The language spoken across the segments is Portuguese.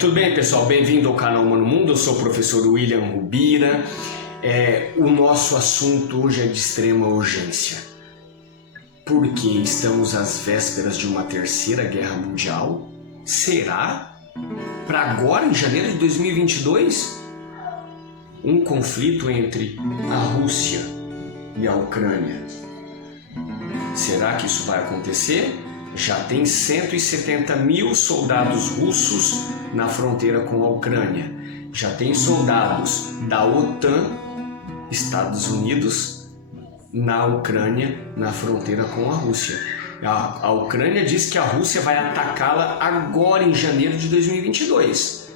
Tudo bem, pessoal? Bem-vindo ao canal Mano Mundo. Eu sou o professor William Rubira. O nosso assunto hoje é de extrema urgência, porque estamos às vésperas de uma terceira guerra mundial. Será? Para agora, em janeiro de 2022? Um conflito entre a Rússia e a Ucrânia. Será que isso vai acontecer? Já tem 170 mil soldados russos na fronteira com a Ucrânia. Já tem soldados da OTAN, Estados Unidos, na Ucrânia, na fronteira com a Rússia. A Ucrânia diz que a Rússia vai atacá-la agora em janeiro de 2022.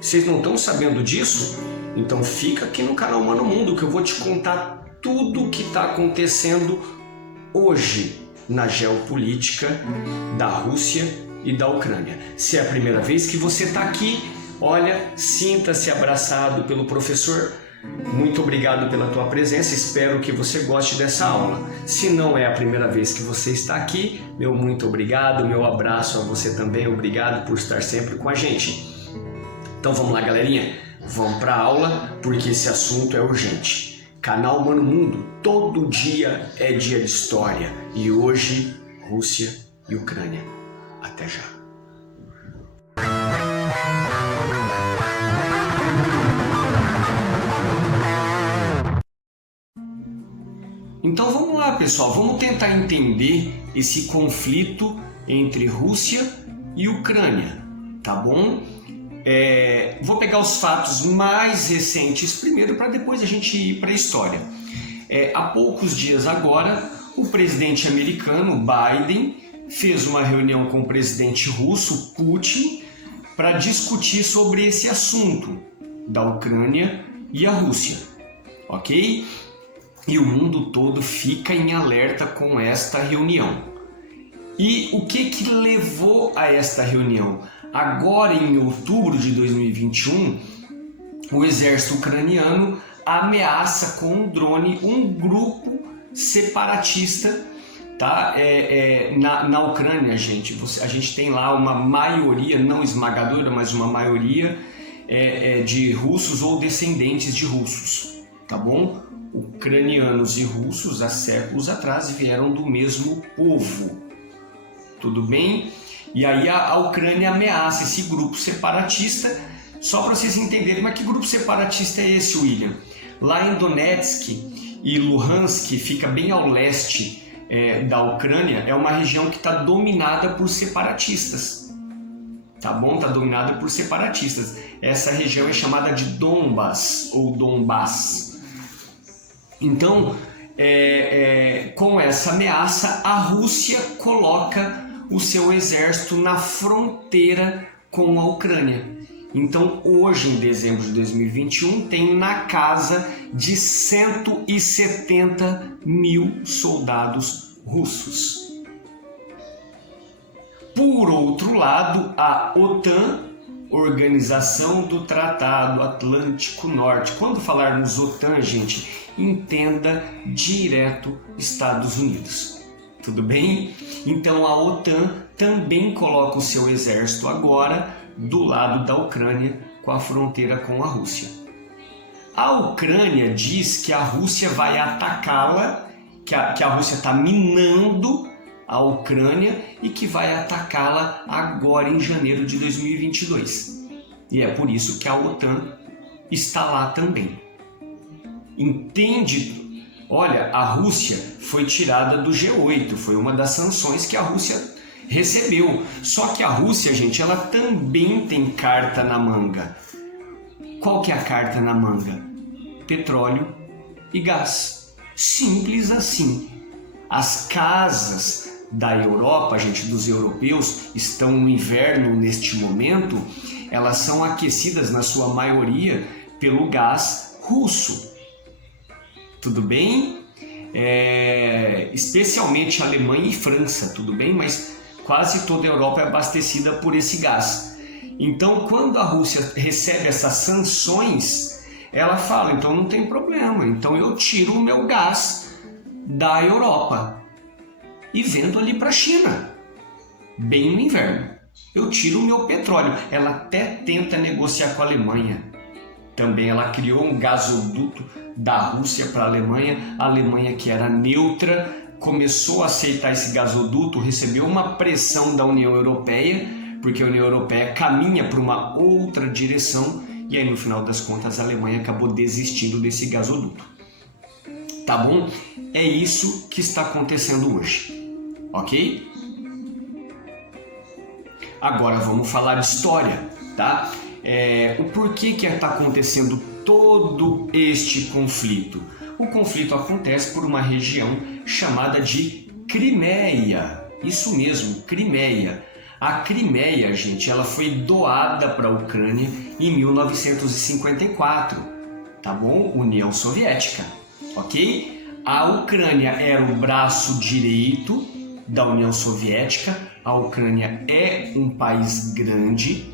Vocês não estão sabendo disso? Então fica aqui no canal Mano Mundo que eu vou te contar tudo o que está acontecendo hoje na geopolítica da Rússia e da Ucrânia. Se é a primeira vez que você está aqui, olha, sinta-se abraçado pelo professor. Muito obrigado pela tua presença, espero que você goste dessa aula. Se não é a primeira vez que você está aqui, meu muito obrigado, meu abraço a você também, obrigado por estar sempre com a gente. Então vamos lá, galerinha, vamos para a aula, porque esse assunto é urgente. Canal Mano Mundo, todo dia é dia de história. E hoje, Rússia e Ucrânia. Até já. Então vamos lá, pessoal. Vamos tentar entender esse conflito entre Rússia e Ucrânia, tá bom? Vou pegar os fatos mais recentes primeiro para depois a gente ir para a história. Há poucos dias agora, o presidente americano Biden fez uma reunião com o presidente russo Putin para discutir sobre esse assunto da Ucrânia e a Rússia, ok? E o mundo todo fica em alerta com esta reunião. E o que levou a esta reunião? Agora, em outubro de 2021, o exército ucraniano ameaça com um drone um grupo separatista, tá? Na Ucrânia, gente. A gente tem lá uma maioria, não esmagadora, mas uma maioria de russos ou descendentes de russos, tá bom? Ucranianos e russos há séculos atrás vieram do mesmo povo, tudo bem? E aí a Ucrânia ameaça esse grupo separatista. Só para vocês entenderem, mas que grupo separatista é esse, William? Lá em Donetsk e Luhansk, fica bem ao leste da Ucrânia, é uma região que está dominada por separatistas. Tá bom? Está dominada por separatistas. Essa região é chamada de Donbas ou Donbass. Então, com essa ameaça, a Rússia coloca o seu exército na fronteira com a Ucrânia. Então, hoje, em dezembro de 2021, tem na casa de 170 mil soldados russos. Por outro lado, a OTAN, Organização do Tratado Atlântico Norte. Quando falarmos OTAN, gente, entenda direto Estados Unidos. Tudo bem? Então a OTAN também coloca o seu exército agora do lado da Ucrânia, com a fronteira com a Rússia. A Ucrânia diz que a Rússia vai atacá-la, que a Rússia está minando a Ucrânia e que vai atacá-la agora em janeiro de 2022. E é por isso que a OTAN está lá também. Entende? Olha, a Rússia foi tirada do G8, foi uma das sanções que a Rússia recebeu. Só que a Rússia, gente, ela também tem carta na manga. Qual que é a carta na manga? Petróleo e gás. Simples assim. As casas da Europa, gente, dos europeus, estão no inverno neste momento, elas são aquecidas na sua maioria pelo gás russo. Tudo bem? Especialmente Alemanha e França, tudo bem? Mas quase toda a Europa é abastecida por esse gás. Então, quando a Rússia recebe essas sanções, ela fala, então não tem problema, então eu tiro o meu gás da Europa e vendo ali para a China, bem no inverno. eu tiro o meu petróleo. Ela até tenta negociar com a Alemanha. Também ela criou um gasoduto da Rússia para a Alemanha que era neutra, começou a aceitar esse gasoduto, recebeu uma pressão da União Europeia, porque a União Europeia caminha para uma outra direção, e aí no final das contas a Alemanha acabou desistindo desse gasoduto. Tá bom? É isso que está acontecendo hoje, ok? Agora vamos falar de história, tá? O porquê que está acontecendo todo este conflito? O conflito acontece por uma região chamada de Crimeia. Isso mesmo, Crimeia. A Crimeia, gente, ela foi doada para a Ucrânia em 1954, tá bom? União Soviética, ok? A Ucrânia era o braço direito da União Soviética. A Ucrânia é um país grande,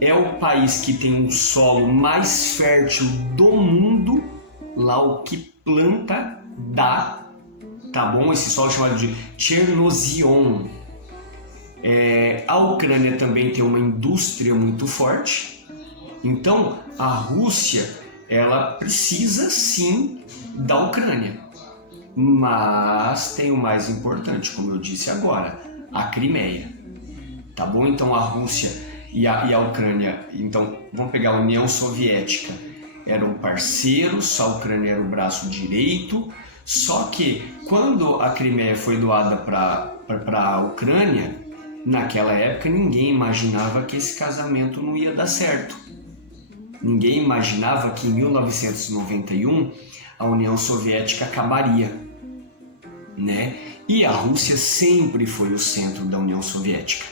é o país que tem um solo mais fértil do mundo. Lá o que planta dá, tá bom? Esse solo é chamado de Chernozion. A Ucrânia também tem uma indústria muito forte. Então a Rússia, ela precisa sim da Ucrânia. Mas tem o mais importante, como eu disse agora, a Crimeia, tá bom? Então a Rússia e a Ucrânia, então vamos pegar a União Soviética, eram parceiros, a Ucrânia era o braço direito, só que quando a Crimeia foi doada para a Ucrânia, naquela época ninguém imaginava que esse casamento não ia dar certo. Ninguém imaginava que em 1991 a União Soviética acabaria, né? E a Rússia sempre foi o centro da União Soviética.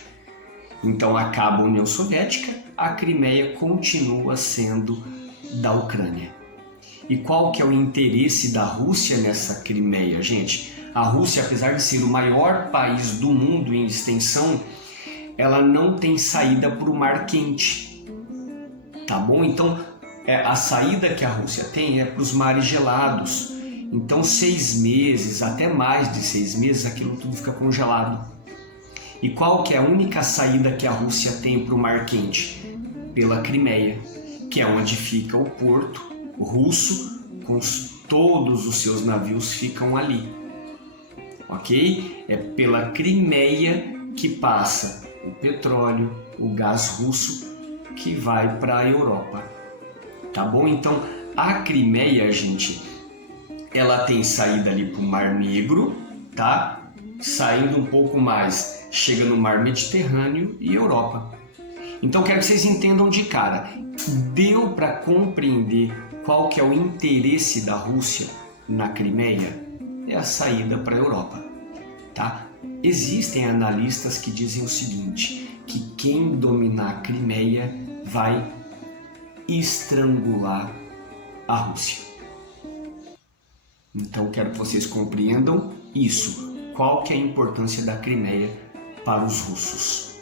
Então acaba a União Soviética, a Crimeia continua sendo da Ucrânia. E qual que é o interesse da Rússia nessa Crimeia, gente? A Rússia, apesar de ser o maior país do mundo em extensão, ela não tem saída para o Mar Quente, tá bom? Então a saída que a Rússia tem é para os mares gelados. Então 6 meses, até mais de 6 meses, aquilo tudo fica congelado. E qual que é a única saída que a Rússia tem para o Mar Quente? Pela Crimeia, que é onde fica o porto russo, com todos os seus navios ficam ali. Ok? É pela Crimeia que passa o petróleo, o gás russo, que vai para a Europa. Tá bom? Então a Crimeia, gente, ela tem saída ali para o Mar Negro, tá? Saindo um pouco mais, chega no Mar Mediterrâneo e Europa. Então quero que vocês entendam de cara, deu para compreender qual que é o interesse da Rússia na Crimeia? É a saída para a Europa, tá? Existem analistas que dizem o seguinte, que quem dominar a Crimeia vai estrangular a Rússia. Então quero que vocês compreendam isso. Qual que é a importância da Crimeia para os russos?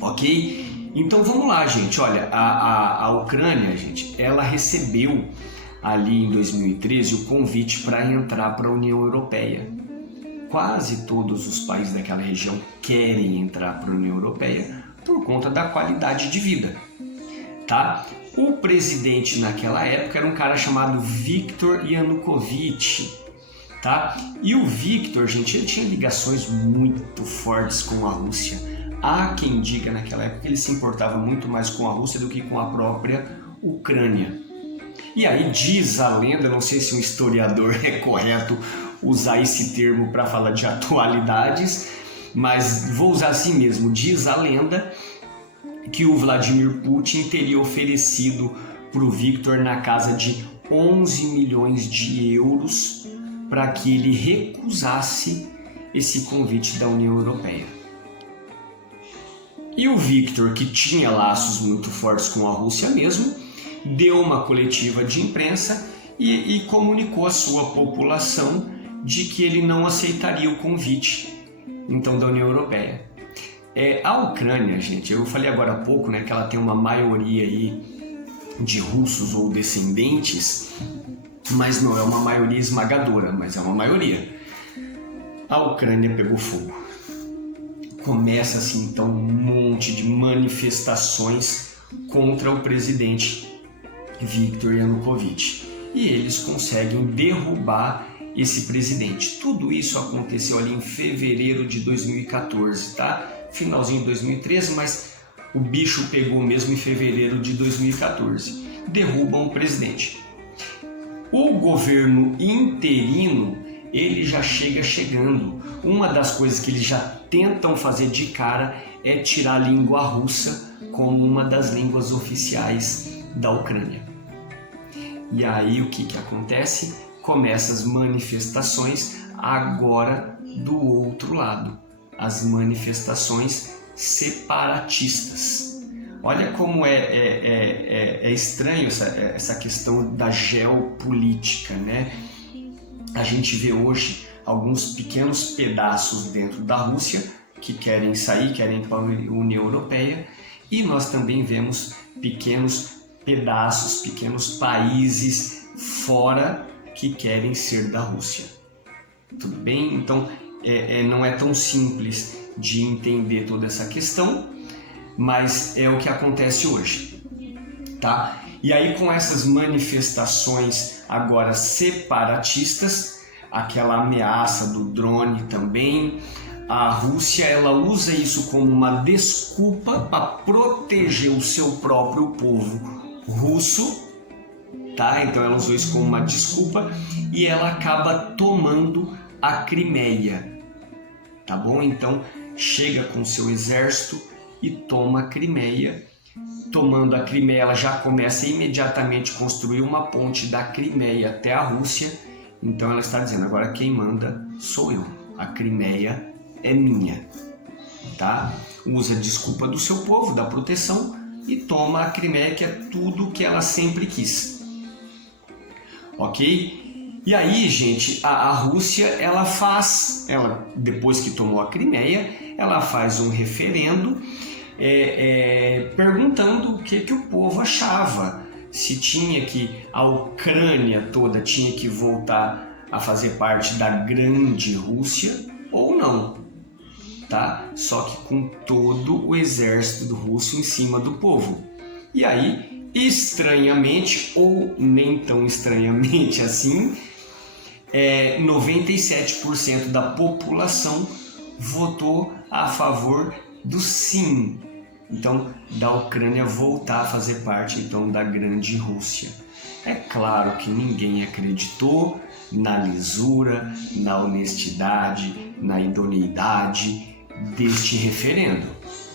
Ok? Então vamos lá, gente. Olha, a Ucrânia, gente, ela recebeu ali em 2013 o convite para entrar para a União Europeia. Quase todos os países daquela região querem entrar para a União Europeia por conta da qualidade de vida, tá? O presidente naquela época era um cara chamado Viktor Yanukovych, tá? E o Viktor, gente, ele tinha ligações muito fortes com a Rússia. Há quem diga naquela época que ele se importava muito mais com a Rússia do que com a própria Ucrânia. E aí diz a lenda, não sei se um historiador é correto usar esse termo para falar de atualidades, mas vou usar assim mesmo, diz a lenda que o Vladimir Putin teria oferecido para o Viktor na casa de 11 milhões de euros para que ele recusasse esse convite da União Europeia. E o Viktor, que tinha laços muito fortes com a Rússia mesmo, deu uma coletiva de imprensa e comunicou à sua população de que ele não aceitaria o convite, então, da União Europeia. A Ucrânia, gente, eu falei agora há pouco, né, que ela tem uma maioria aí de russos ou descendentes, mas não é uma maioria esmagadora, mas é uma maioria. A Ucrânia pegou fogo. Começa-se então um monte de manifestações contra o presidente Viktor Yanukovych e eles conseguem derrubar esse presidente. Tudo isso aconteceu ali em fevereiro de 2014, tá? Finalzinho de 2013, mas o bicho pegou mesmo em fevereiro de 2014. Derrubam o presidente. O governo interino, ele já chegando. Uma das coisas que eles já tentam fazer de cara é tirar a língua russa como uma das línguas oficiais da Ucrânia. E aí o que acontece? Começam as manifestações agora do outro lado, as manifestações separatistas. Olha como é estranho essa questão da geopolítica, né? A gente vê hoje alguns pequenos pedaços dentro da Rússia que querem sair, querem ir para a União Europeia, e nós também vemos pequenos pedaços, pequenos países fora que querem ser da Rússia. Tudo bem? Então não é tão simples de entender toda essa questão, mas é o que acontece hoje, tá? E aí com essas manifestações agora separatistas, aquela ameaça do drone também, a Rússia ela usa isso como uma desculpa para proteger o seu próprio povo russo, tá? Então ela usou isso como uma desculpa e ela acaba tomando a Crimeia, tá bom? Então chega com seu exército e toma a Crimeia. Tomando a Crimeia, ela já começa imediatamente a construir uma ponte da Crimeia até a Rússia. Então ela está dizendo, agora quem manda sou eu, a Crimeia é minha, tá? Usa a desculpa do seu povo, da proteção, e toma a Crimeia, que é tudo que ela sempre quis, ok? E aí, gente, a Rússia, ela depois que tomou a Crimeia, ela faz um referendo perguntando o que o povo achava, se a Ucrânia toda tinha que voltar a fazer parte da grande Rússia ou não, tá? Só que com todo o exército russo em cima do povo. E aí, estranhamente, ou nem tão estranhamente assim, 97% da população votou a favor do sim. Então, da Ucrânia voltar a fazer parte então da grande Rússia. É claro que ninguém acreditou na lisura, na honestidade, na idoneidade deste referendo,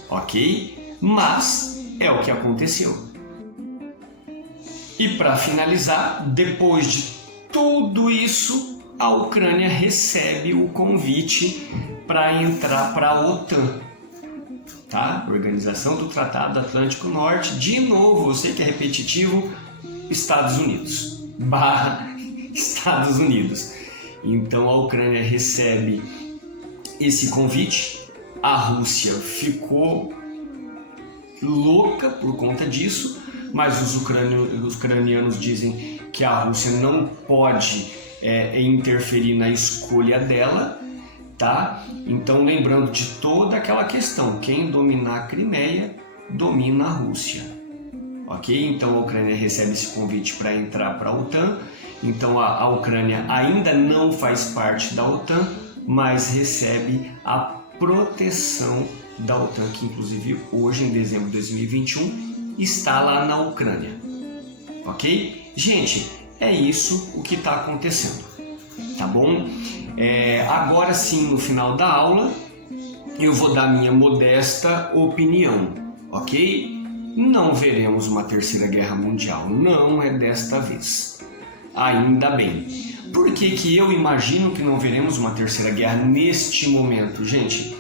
ok? Mas é o que aconteceu. E para finalizar, depois de tudo isso, a Ucrânia recebe o convite para entrar para a OTAN. Tá? Organização do Tratado Atlântico Norte, de novo, eu sei que é repetitivo, Estados Unidos, Estados Unidos. Então a Ucrânia recebe esse convite, a Rússia ficou louca por conta disso, mas os ucranianos dizem que a Rússia não pode interferir na escolha dela. Tá? Então, lembrando de toda aquela questão, quem dominar a Crimeia, domina a Rússia, ok? Então, a Ucrânia recebe esse convite para entrar para a OTAN, então a Ucrânia ainda não faz parte da OTAN, mas recebe a proteção da OTAN, que inclusive hoje, em dezembro de 2021, está lá na Ucrânia, ok? Gente, é isso o que está acontecendo, tá bom? Agora sim, no final da aula, eu vou dar minha modesta opinião, ok? Não veremos uma terceira guerra mundial, não é desta vez, ainda bem. Por que eu imagino que não veremos uma terceira guerra neste momento? Gente,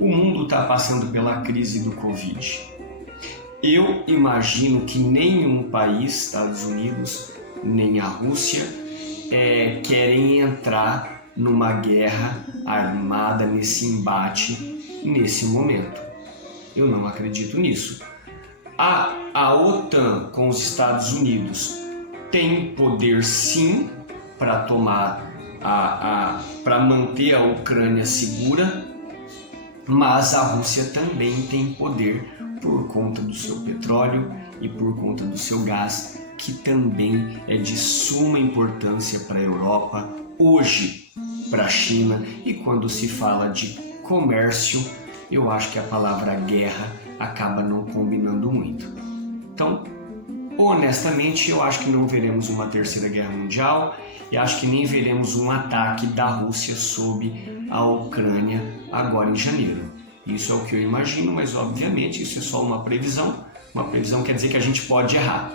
o mundo está passando pela crise do Covid. Eu imagino que nenhum país, Estados Unidos, nem a Rússia, querem entrar numa guerra armada, nesse embate, nesse momento. Eu não acredito nisso. A OTAN com os Estados Unidos tem poder sim para manter a Ucrânia segura, mas a Rússia também tem poder por conta do seu petróleo e por conta do seu gás, que também é de suma importância para a Europa, hoje para a China. E quando se fala de comércio, eu acho que a palavra guerra acaba não combinando muito. Então, honestamente, eu acho que não veremos uma terceira guerra mundial e acho que nem veremos um ataque da Rússia sobre a Ucrânia agora em janeiro. Isso é o que eu imagino, mas obviamente isso é só uma previsão. Uma previsão quer dizer que a gente pode errar.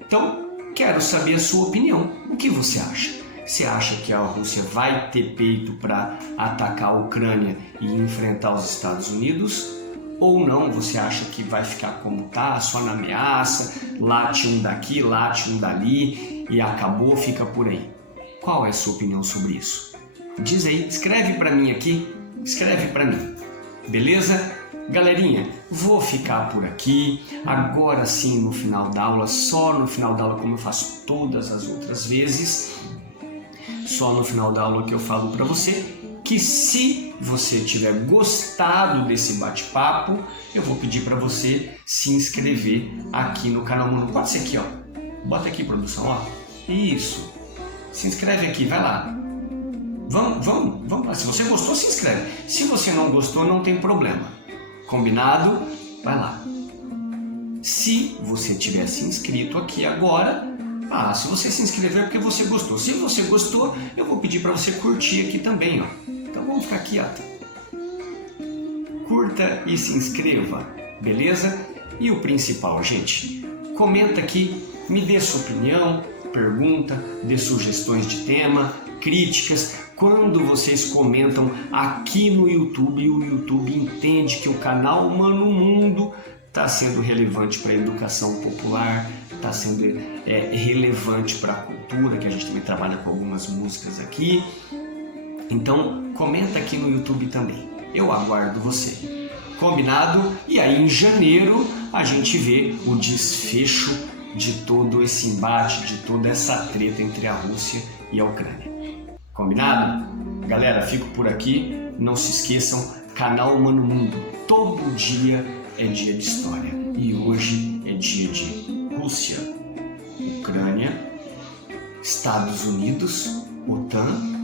Então, quero saber a sua opinião. O que você acha? Você acha que a Rússia vai ter peito para atacar a Ucrânia e enfrentar os Estados Unidos? Ou não? Você acha que vai ficar como tá, só na ameaça, late um daqui, late um dali e acabou, fica por aí? Qual é a sua opinião sobre isso? Diz aí, escreve para mim aqui, escreve para mim. Beleza? Galerinha, vou ficar por aqui, agora sim no final da aula, só no final da aula, como eu faço todas as outras vezes, só no final da aula que eu falo para você que se você tiver gostado desse bate-papo, eu vou pedir para você se inscrever aqui no canal Mano. Pode ser aqui, ó. Bota aqui, produção, ó. Isso. Se inscreve aqui, vai lá. Vamos lá. Se você gostou, se inscreve. Se você não gostou, não tem problema. Combinado? Vai lá. Se você tiver se inscrito aqui agora, se você se inscreveu é porque você gostou. Se você gostou, eu vou pedir para você curtir aqui também, ó. Então vamos ficar aqui, ó. Curta e se inscreva, beleza? E o principal, gente, comenta aqui, me dê sua opinião, pergunta, dê sugestões de tema, críticas. Quando vocês comentam aqui no YouTube, o YouTube entende que o canal Mano Mundo está sendo relevante para a educação popular, está sendo relevante para a cultura, que a gente também trabalha com algumas músicas aqui. Então, comenta aqui no YouTube também. Eu aguardo você. Combinado? E aí, em janeiro, a gente vê o desfecho de todo esse embate, de toda essa treta entre a Rússia e a Ucrânia. Combinado? Galera, fico por aqui. Não se esqueçam, canal Mano Mundo. Todo dia é dia de história. E hoje é dia de Rússia, Ucrânia, Estados Unidos, OTAN